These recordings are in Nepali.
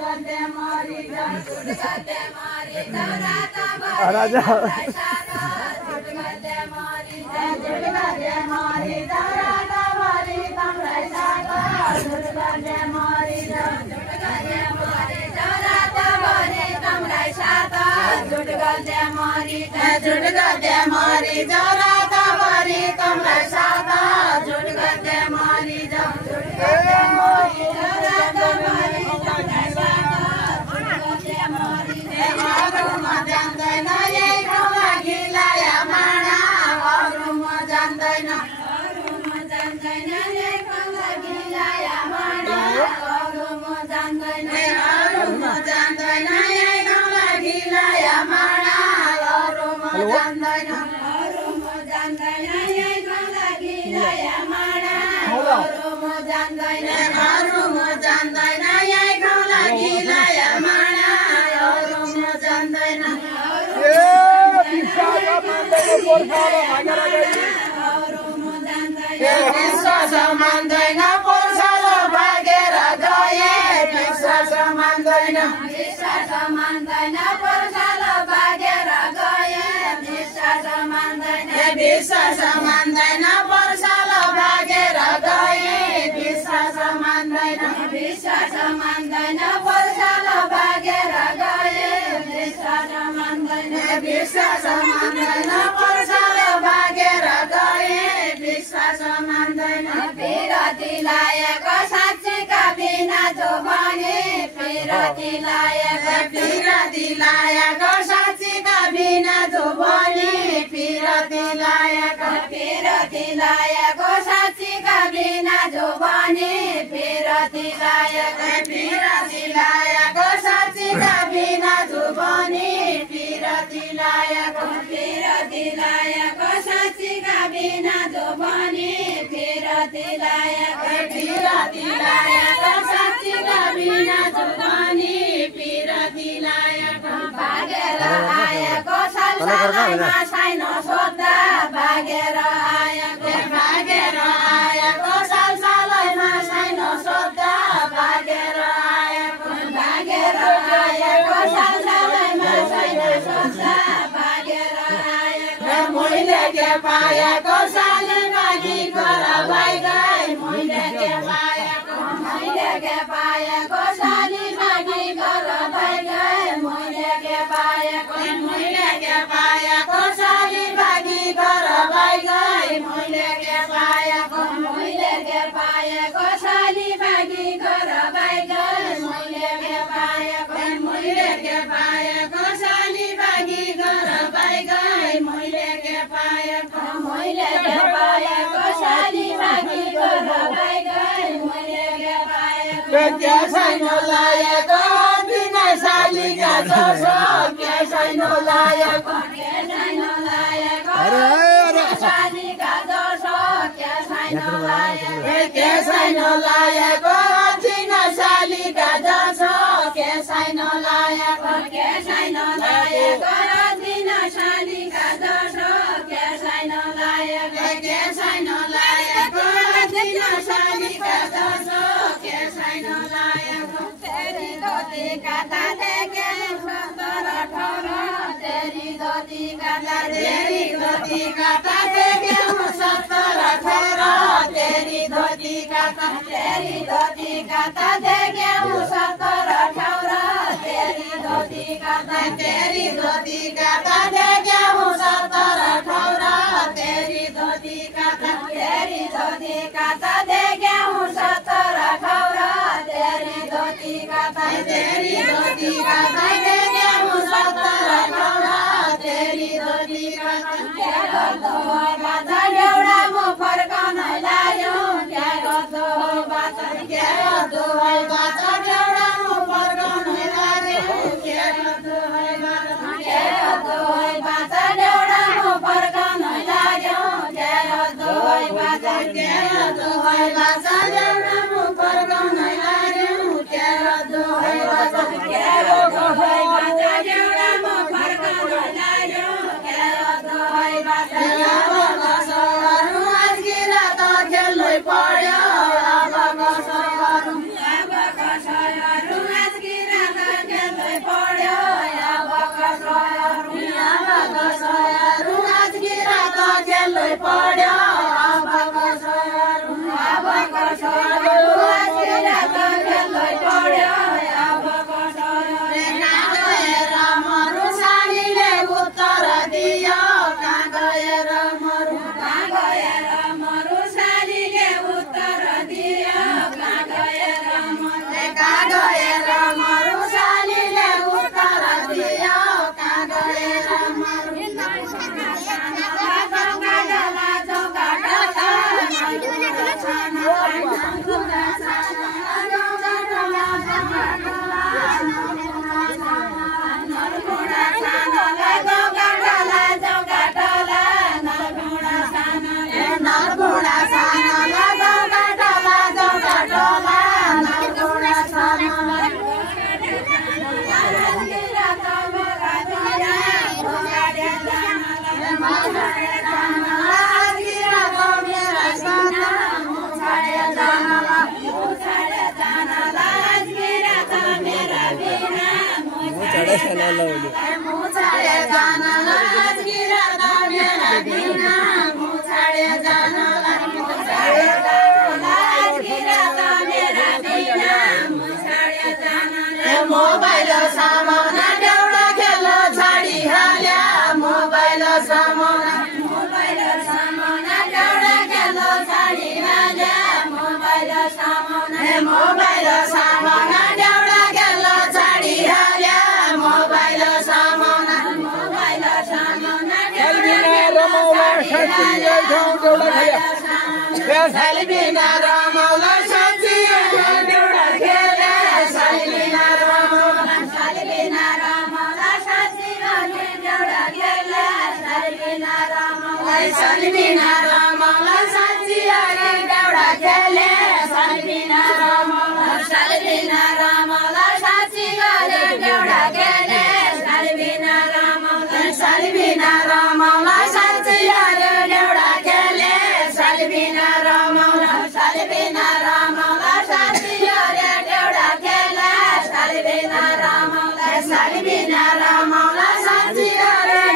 Bye. पढ्यो अबको छोराहरू किराँत खेल्दै पढ्यो अबको छोराहरू कहाँ गएर मरु सालीले उत्तर दियो कहाँ गएर मरु सालीले उत्तर दियो कहाँ गएर मरु सालीले उत्तर दियो कहाँ गएर मोबाइल सामाना देउडा खेल छाडिहाल्या मोबाइल सामाना देउडा खेल छाडिहाल्या मोबाइल सामाना देउडा खेल छाडिहाल्या मोबाइल सामाना सालीबिना रमाउला साँच्ची देउडा खेले सालीबिना रमाउला साँच्ची देउडा खेले सालीबिना रमाउला सालीबिना रमाउला साँच्ची देउडा खेले सालीबिना रमाउला सालीबिना रमाउला साँच्ची देउडा खेले सालीबिना रमाउला सालीबिना रमाउला साँच्ची देउडा खेले सालीबिना रमाउला सालीबिना रमाउला साँच्ची देउडा खेले सालीबिना रमाउला सालीबिना रमाउला साँच्ची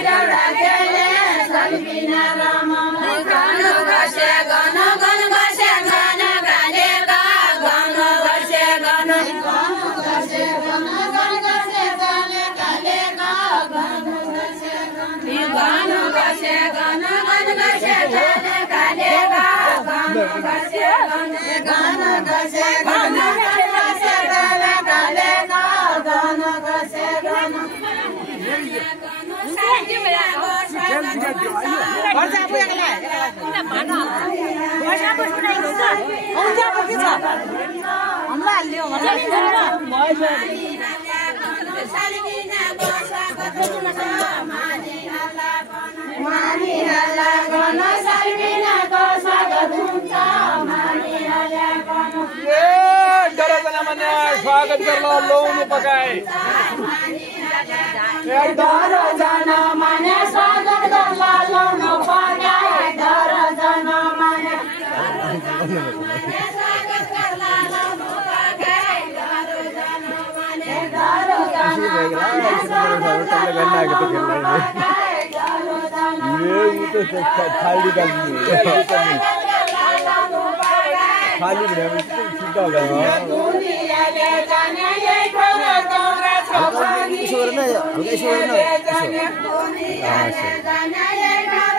देउडा खेले सालीबिना रमाउला गानो गसे गानो गानो गसे गानो गालेका गानो गसे गानो गसे गानो गानो गसे गाने गालेका गानो गसे गानो गसे गानो गानो गसे गाने गालेका गानो गसे गानो गसे गानो गसे गाने गालेका गानो गसे गानो स्वागत गर्न लौनु पकाए जना माने स्वागत गर्न लौनु पकाए जना माने खाली हल्का